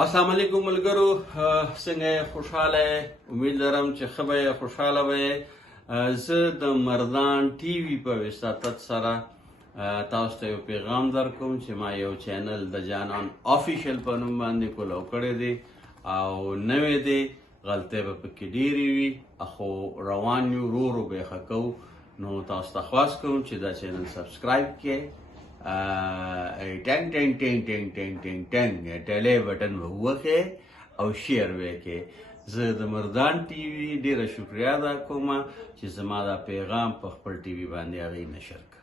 السلام علیکم ملګرو، څنګه خوشاله؟ امید لرم چې ښه به خوشاله به. زه د مردان ټي وي په وساطت سره تاسو ته یو پیغام درکوم چې ما یو چینل د جانان آفیشل په نوم باندې کولو کړی دی او نوی دی. غلطۍ به پکې ډېرې وي خو روان یو ورو ورو به یې ښه کوو. نو تاسو ته خواست کوم چې دا چینل سبسکرایب کړئ، ټنګ ټنګ ټنګ ټنګ ټنګ ټنګ ټنګ ټلی بټن به ووهئ او شیر به کړئ. زه د مردان ټي وي ډېره شکریه ادا کوم چې زما دا پیغام په خپل ټي وي باندې هغې نشر کړ.